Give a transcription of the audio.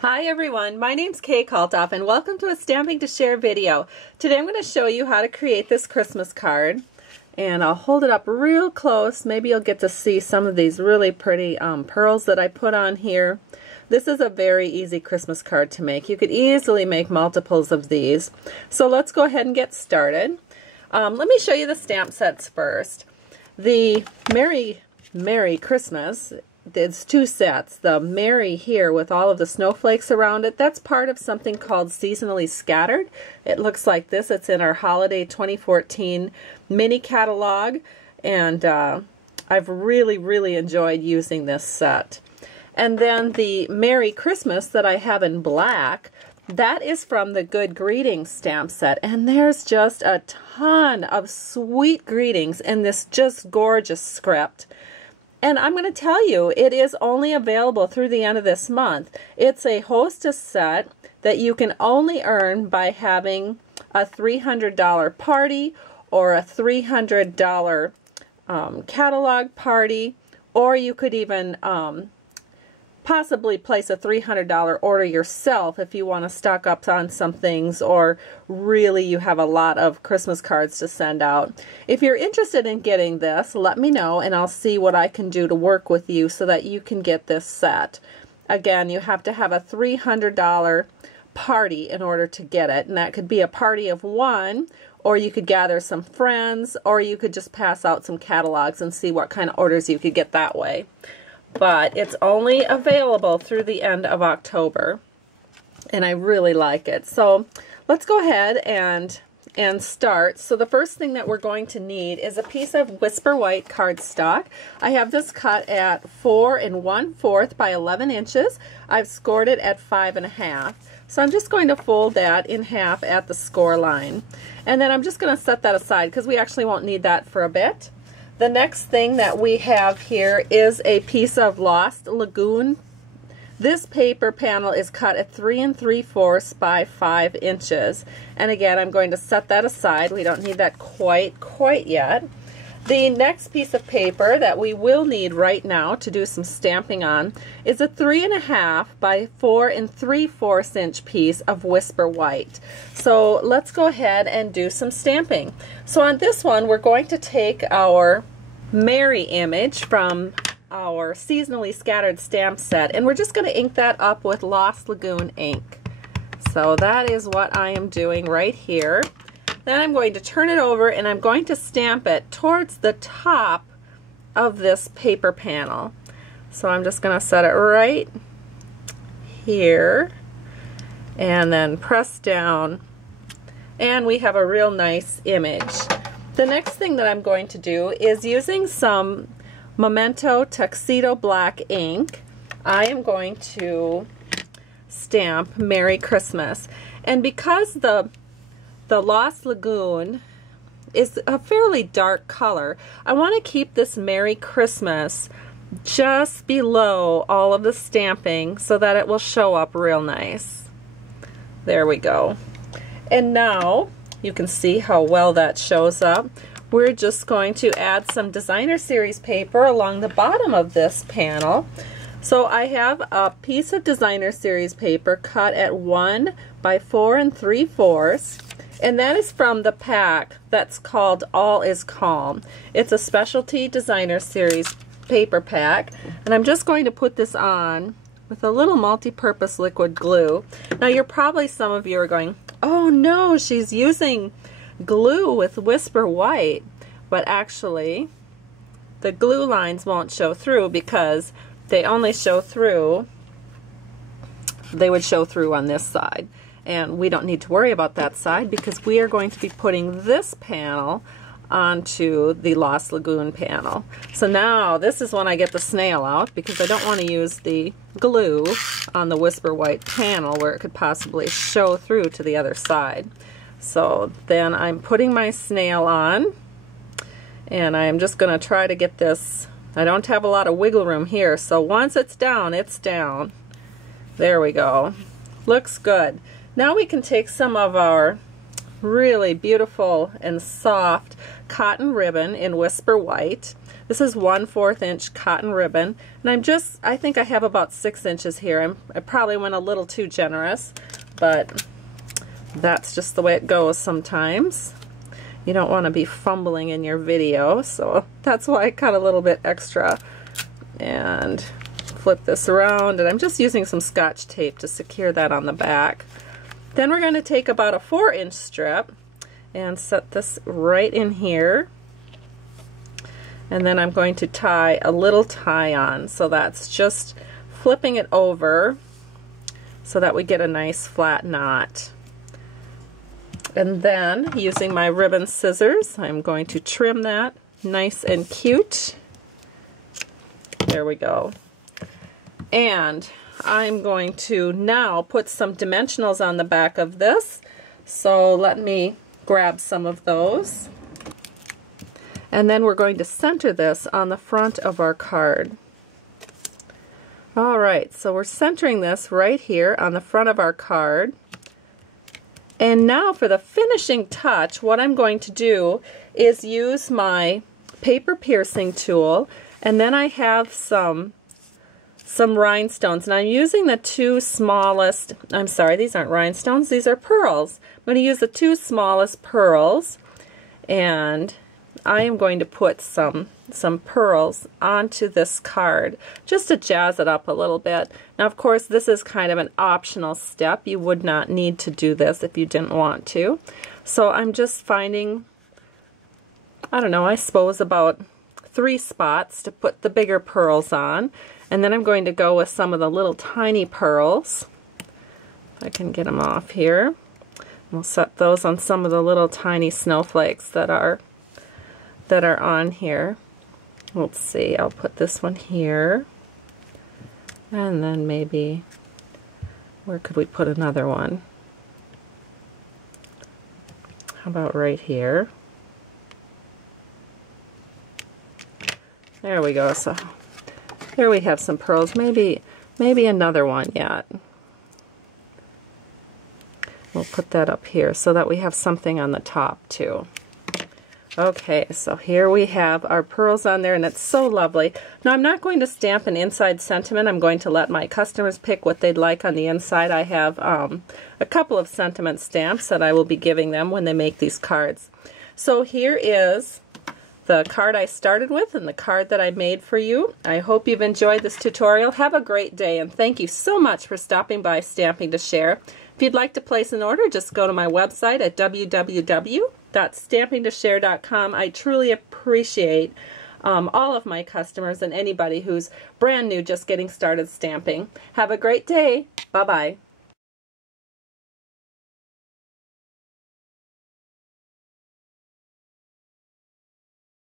Hi everyone, my name's Kalthoff and welcome to a Stamping to Share video. Today I'm going to show you how to create this Christmas card, and I'll hold it up real close. Maybe you'll get to see some of these really pretty pearls that I put on here. This is a very easy Christmas card to make. You could easily make multiples of these. So let's go ahead and get started. Let me show you the stamp sets first. The Merry Christmas, it's two sets. The Merry here with all of the snowflakes around it, that's part of something called Seasonally Scattered. It looks like this. It's in our Holiday 2014 mini catalog, and I've really enjoyed using this set. And then the Merry Christmas that I have in black, that is from the Good Greetings stamp set, and there's just a ton of sweet greetings in this just gorgeous script. And I'm going to tell you, it is only available through the end of this month. It's a hostess set that you can only earn by having a $300 party or a $300 catalog party, or you could even possibly place a $300 order yourself if you want to stock up on some things, or really you have a lot of Christmas cards to send out. If you're interested in getting this, let me know and I'll see what I can do to work with you so that you can get this set. Again, you have to have a $300 party in order to get it, and that could be a party of one, or you could gather some friends, or you could just pass out some catalogs and see what kind of orders you could get that way. But it's only available through the end of October, and I really like it. So let's go ahead and start. So the first thing that we're going to need is a piece of Whisper White cardstock. I have this cut at 4 1/4 by 11 inches. I've scored it at 5 1/2. So I'm just going to fold that in half at the score line. And then I'm just going to set that aside because we actually won't need that for a bit. The next thing that we have here is a piece of Lost Lagoon. This paper panel is cut at 3 3/4 by 5 inches. And again, I'm going to set that aside. We don't need that quite yet. The next piece of paper that we will need right now to do some stamping on is a 3 1/2 by 4 3/4 inch piece of Whisper White. So let's go ahead and do some stamping. So on this one, we're going to take our Merry image from our Seasonally Scattered stamp set, and we're just going to ink that up with Lost Lagoon ink. So that is what I am doing right here. Then I'm going to turn it over and I'm going to stamp it towards the top of this paper panel. So I'm just going to set it right here and then press down, and we have a real nice image. The next thing that I'm going to do is, using some Memento Tuxedo Black ink, I am going to stamp Merry Christmas. And because the Lost Lagoon is a fairly dark color, I want to keep this Merry Christmas just below all of the stamping so that it will show up real nice. There we go. And now you can see how well that shows up. We're just going to add some Designer Series paper along the bottom of this panel. So I have a piece of Designer Series paper cut at 1 by 4 3/4. And that is from the pack that's called All Is Calm. It's a specialty Designer Series paper pack. And I'm just going to put this on with a little multi-purpose liquid glue. Now some of you are going, oh no, she's using glue with Whisper White. But actually, the glue lines won't show through because they only show through, they would show through on this side. And we don't need to worry about that side because we are going to be putting this panel onto the Lost Lagoon panel. So now this is when I get the snail out, because I don't want to use the glue on the Whisper White panel where it could possibly show through to the other side. So then I'm putting my snail on, and I'm just going to try to get this. I don't have a lot of wiggle room here, so once it's down, it's down. There we go. Looks good. Now we can take some of our really beautiful and soft cotton ribbon in Whisper White. This is 1/4 inch cotton ribbon, and I think I have about 6 inches here. I probably went a little too generous, but that's just the way it goes sometimes. You don't want to be fumbling in your video, so that's why I cut a little bit extra. And flip this around, and I'm just using some Scotch tape to secure that on the back. Then we're going to take about a 4-inch strip and set this right in here. And then I'm going to tie a little tie on. So that's just flipping it over so that we get a nice flat knot. And then using my ribbon scissors, I'm going to trim that nice and cute. There we go. And I'm going to now put some dimensionals on the back of this. So let me grab some of those. And then we're going to center this on the front of our card. Alright, so we're centering this right here on the front of our card. And now for the finishing touch, what I'm going to do is use my paper piercing tool, and then I have some rhinestones, and I'm using the two smallest, I'm sorry, these aren't rhinestones, these are pearls. I'm going to use the two smallest pearls, and I am going to put some pearls onto this card just to jazz it up a little bit. Now, of course, this is kind of an optional step. You would not need to do this if you didn't want to. So I'm just finding, I don't know, I suppose about 3 spots to put the bigger pearls on. And then I'm going to go with some of the little tiny pearls. If I can get them off here. We'll set those on some of the little tiny snowflakes that are on here. Let's see, I'll put this one here. And then maybe, where could we put another one? How about right here? There we go. So here we have some pearls. Maybe another one yet. We'll put that up here so that we have something on the top too. Okay, so here we have our pearls on there, and it's so lovely. Now, I'm not going to stamp an inside sentiment. I'm going to let my customers pick what they'd like on the inside. I have a couple of sentiment stamps that I will be giving them when they make these cards. So here is the card I started with and the card that I made for you. I hope you've enjoyed this tutorial. Have a great day, and thank you so much for stopping by Stamping to Share. If you'd like to place an order, just go to my website at www.stampingtoshare.com. I truly appreciate all of my customers and anybody who's brand new just getting started stamping. Have a great day. Bye-bye.